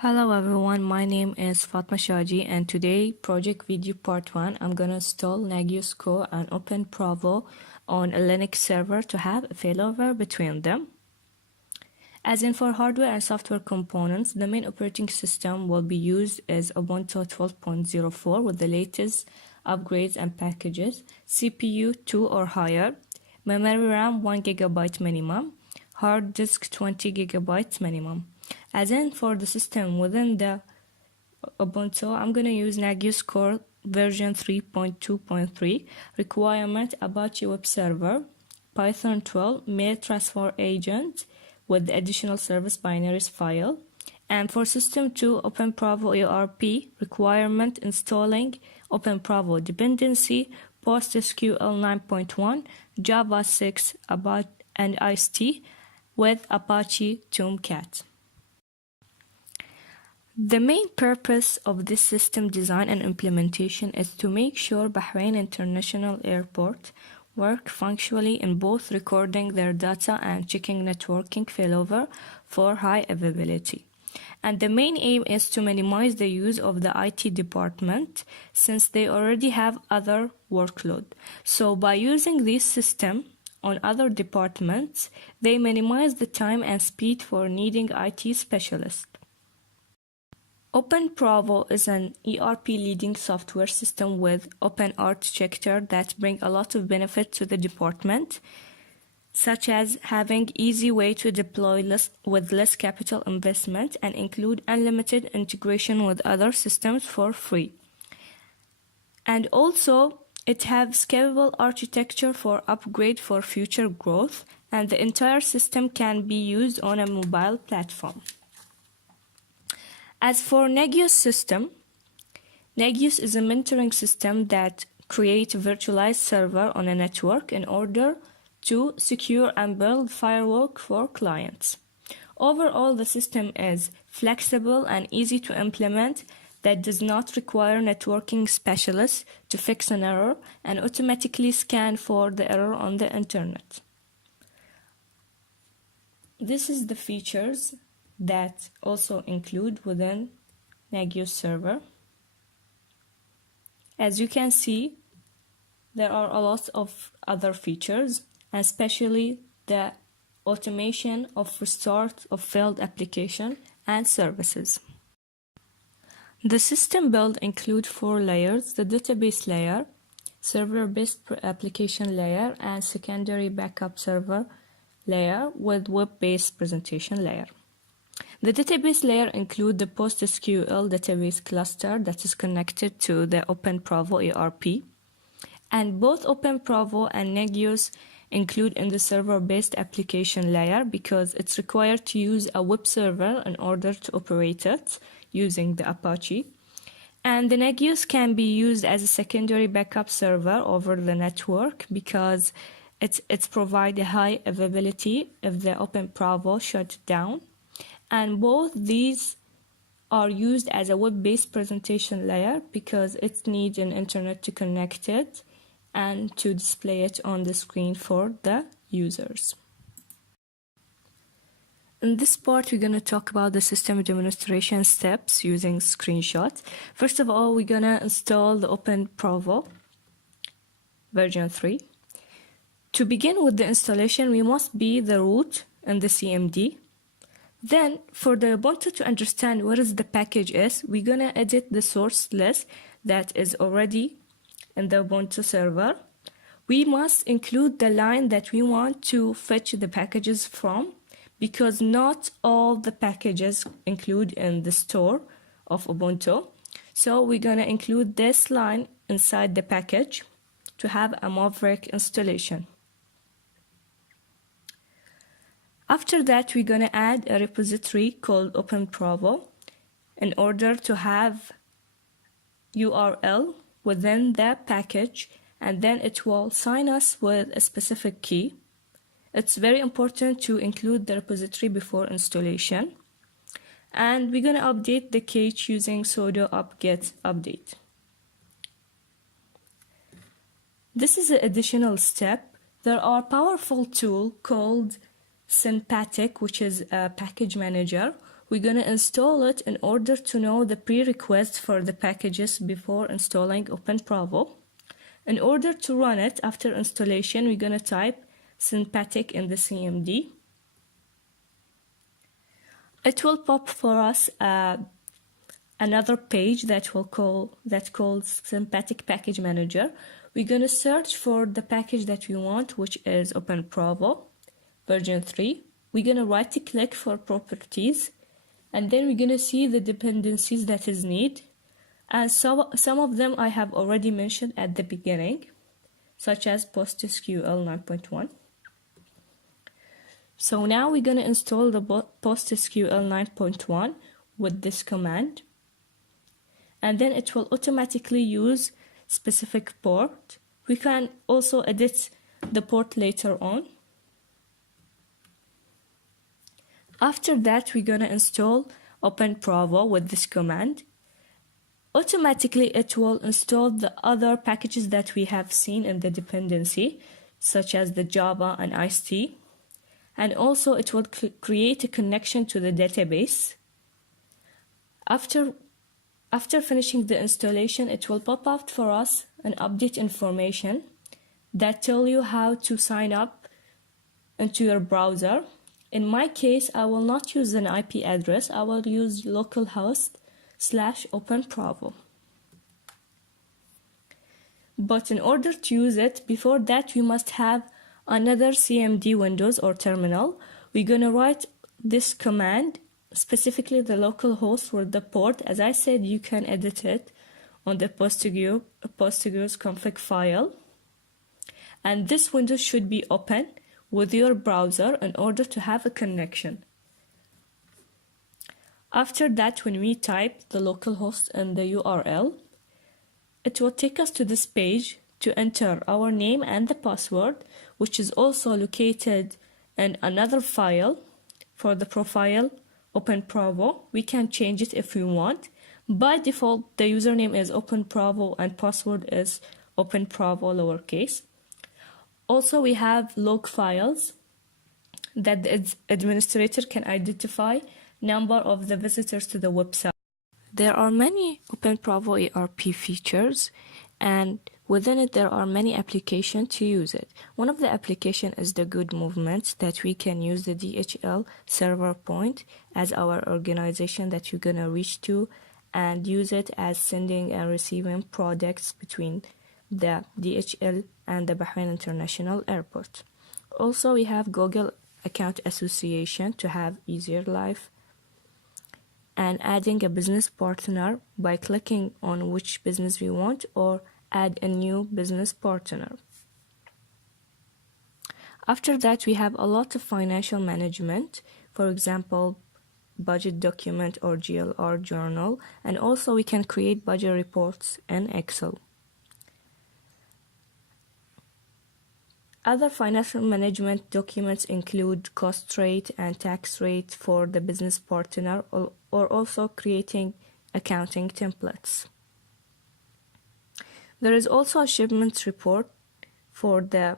Hello everyone, my name is Fatma Shaji and today project video part 1 I'm gonna install Nagios Core and Open Provo on a Linux server to have a failover between them. As in for hardware and software components, the main operating system will be used as Ubuntu 12.04 with the latest upgrades and packages, CPU 2 or higher, memory RAM 1 GB minimum, hard disk 20 GB minimum. As in for the system within the Ubuntu, I'm going to use Nagios Core version 3.2.3, requirement Apache web server, Python 12, mail transfer agent with the additional service binaries file. And for system 2, Open Provo ERP, requirement installing Open Provo dependency, PostgreSQL 9.1, Java 6, and IST with Apache Tomcat. The main purpose of this system design and implementation is to make sure Bahrain International Airport work functionally in both recording their data and checking networking failover for high availability. And the main aim is to minimize the use of the IT department since they already have other workload. So by using this system on other departments, they minimize the time and speed for needing IT specialists. Open Provo is an ERP leading software system with open architecture that brings a lot of benefit to the department, such as having easy way to deploy with less capital investment and include unlimited integration with other systems for free. And also, it has scalable architecture for upgrade for future growth, and the entire system can be used on a mobile platform. As for Nagios system, Nagios is a mentoring system that creates a virtualized server on a network in order to secure and build firewall for clients. Overall, the system is flexible and easy to implement that does not require networking specialists to fix an error and automatically scan for the error on the internet. This is the features that also include within Nagios server. As you can see, there are a lot of other features, especially the automation of restart of failed application and services. The system build include 4 layers: the database layer, server-based application layer, and secondary backup server layer with web-based presentation layer. The database layer includes the PostgreSQL database cluster that is connected to the Open Provo ERP, and both Open Provo and Nagios include in the server-based application layer because it's required to use a web server in order to operate it using the Apache. And the Nagios can be used as a secondary backup server over the network because it's provide a high availability if the Open Provo shut down. And both these are used as a web-based presentation layer because it needs an internet to connect it and to display it on the screen for the users. In this part, we're going to talk about the system demonstration steps using screenshots. First of all, we're going to install the Open Provo version 3. To begin with the installation, we must be the root and the CMD. Then, for the Ubuntu to understand what is the package is, we're going to edit the source list that is already in the Ubuntu server. We must include the line that we want to fetch the packages from because not all the packages include in the store of Ubuntu. So we're going to include this line inside the package to have a Maverick installation. After that, we're going to add a repository called Open Provo in order to have URL within the package, and then it will sign us with a specific key. It's very important to include the repository before installation. And we're going to update the cache using sudo apt-get update. This is an additional step. There are powerful tool called Sympatic, which is a package manager, we're going to install it in order to know the prerequisites for the packages before installing OpenPravo. In order to run it after installation, we're going to type synthetic in the CMD. It will pop for us another page that calls Synthetic Package Manager. We're going to search for the package that we want, which is OpenPravo version 3. We're going to right-click for properties, and then we're going to see the dependencies that is needed. And some of them I have already mentioned at the beginning, such as PostgreSQL 9.1. So now we're going to install the PostgreSQL 9.1 with this command. And then it will automatically use specific port. We can also edit the port later on. After that, we're going to install OpenPravo with this command. Automatically, it will install the other packages that we have seen in the dependency, such as the Java and ICT. And also, it will create a connection to the database. After finishing the installation, it will pop out for us an update information that tell you how to sign up into your browser. In my case, I will not use an IP address. I will use localhost/OpenPravo. But in order to use it, before that, we must have another CMD Windows or terminal. We're going to write this command, specifically the localhost with the port. As I said, you can edit it on the Postgres config file. And this window should be open with your browser in order to have a connection. After that, when we type the localhost in the URL, it will take us to this page to enter our name and the password, which is also located in another file for the profile OpenPravo. We can change it if we want. By default, the username is OpenPravo and password is OpenPravo lowercase. Also, we have log files that the administrator can identify number of the visitors to the website. There are many OpenPravo ERP features, and within it there are many applications to use it. One of the applications is the Good Movement, that we can use the DHL server point as our organization that you're gonna reach to, and use it as sending and receiving products between the DHL and the Bahrain International Airport. Also, we have Google Account Association to have easier life, and adding a business partner by clicking on which business we want or add a new business partner. After that, we have a lot of financial management, for example, budget document or GLR journal, and also we can create budget reports in Excel. Other financial management documents include cost rate and tax rate for the business partner, or also creating accounting templates. There is also a shipment report for the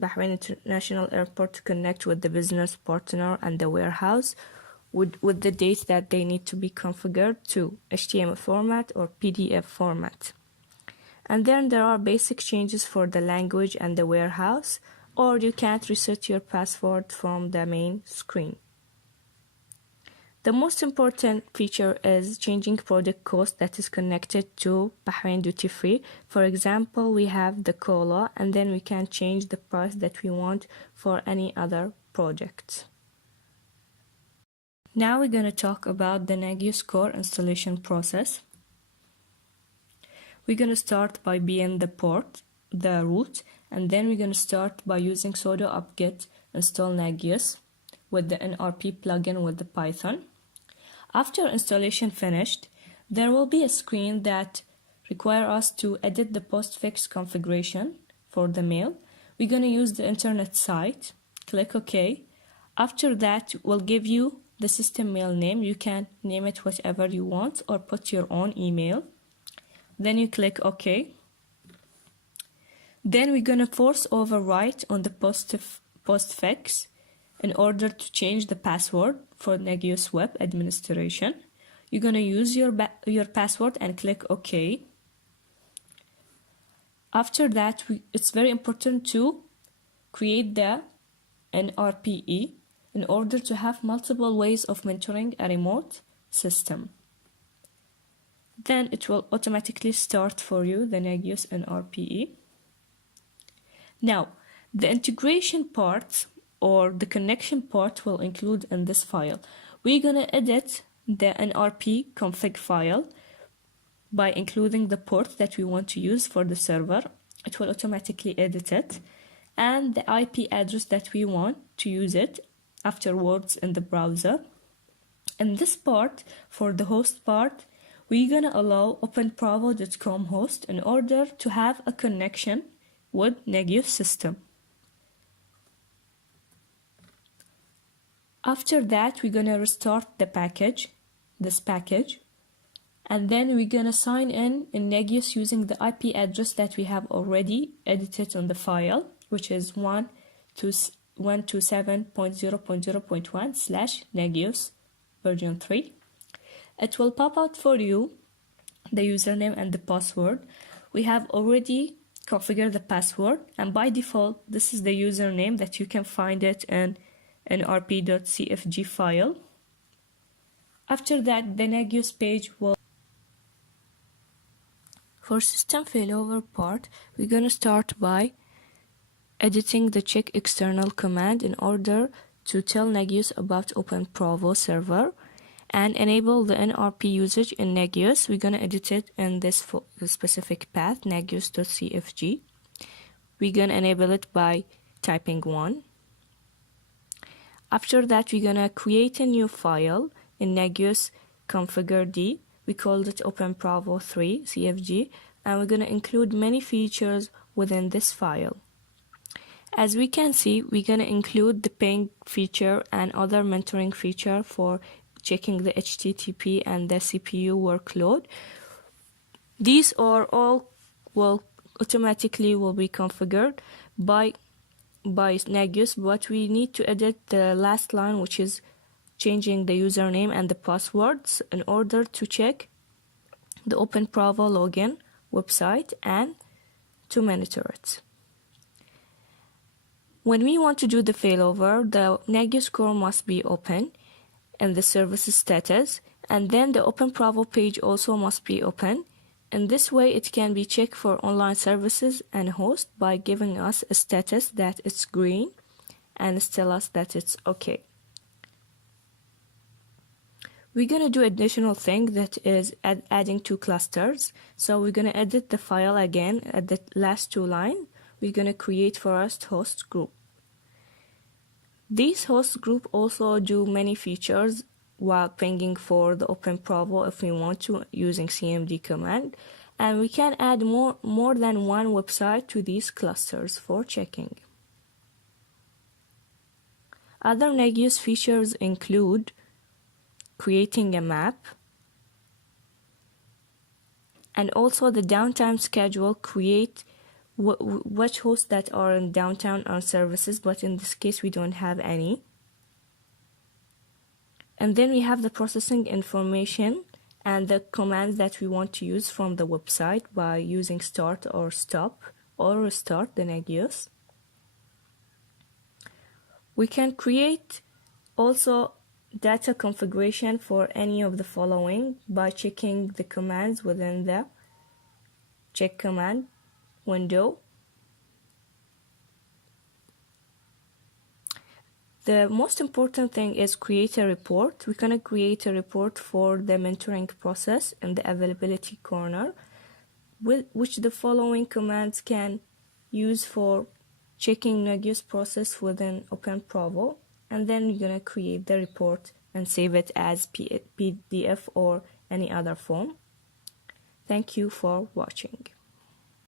Bahrain International Airport to connect with the business partner and the warehouse with the date that they need to be configured to HTML format or PDF format. And then there are basic changes for the language and the warehouse, or you can't reset your password from the main screen. The most important feature is changing product cost that is connected to Bahrain Duty Free. For example, we have the cola, and then we can change the price that we want for any other project. Now we're going to talk about the Nagios core installation process. We're going to start by being the root, and then we're going to start by using sudo apt-get install Nagios with the NRP plugin with the Python. After installation finished, there will be a screen that requires us to edit the postfix configuration for the mail. We're going to use the internet site. Click OK. After that, we'll give you the system mail name. You can name it whatever you want or put your own email. Then you click OK. Then we're going to force overwrite on the postfix in order to change the password for Nagios Web Administration. You're going to use your password and click OK. After that, it's very important to create the NRPE in order to have multiple ways of monitoring a remote system. Then it will automatically start for you the Nagios NRPE. Now, the integration part or the connection part will include in this file. We're going to edit the NRP config file by including the port that we want to use for the server. It will automatically edit it, and the IP address that we want to use it afterwards in the browser. In this part, for the host part, we're going to allow openpravo.com host in order to have a connection with Nagios system. After that, we're going to restart the package, this package, and then we're going to sign in Nagios using the IP address that we have already edited on the file, which is 127.0.0.1/Nagios version 3. It will pop out for you the username and the password. We have already configured the password, and by default, this is the username that you can find it in an rp.cfg file. After that, the Nagios page will. For system failover part, we're going to start by editing the check external command in order to tell Nagios about OpenPravo server and enable the NRP usage in Nagios. We're going to edit it in this specific path, nagios.cfg. We're going to enable it by typing 1. After that, we're going to create a new file in Nagios configure-d. We called it OpenPravo3 CFG, and we're going to include many features within this file. As we can see, we're going to include the ping feature and other mentoring feature for checking the HTTP and the CPU workload. These are all automatically will be configured by Nagios, but we need to edit the last line, which is changing the username and the passwords in order to check the OpenPravo login website and to monitor it. When we want to do the failover, the Nagios core must be open in the service status, and then the OpenPravo page also must be open. In this way, it can be checked for online services and host by giving us a status that it's green and tell us that it's okay. We're going to do additional thing that is adding 2 clusters. So we're going to edit the file again at the last 2 lines. We're going to create first host group. This host group also do many features while pinging for the OpenPravo if we want to using cmd command, and we can add more than one website to these clusters for checking. Other Nagios features include creating a map, and also the downtime schedule, create which hosts that are in downtime on services, but in this case we don't have any. And then we have the processing information and the commands that we want to use from the website by using start or stop or restart the Nagios. We can create also data configuration for any of the following by checking the commands within the check command window. The most important thing is create a report. We're going to create a report for the mentoring process in the availability corner, which the following commands can use for checking Nagios process within OpenPravo, and then you're going to create the report and save it as PDF or any other form. Thank you for watching.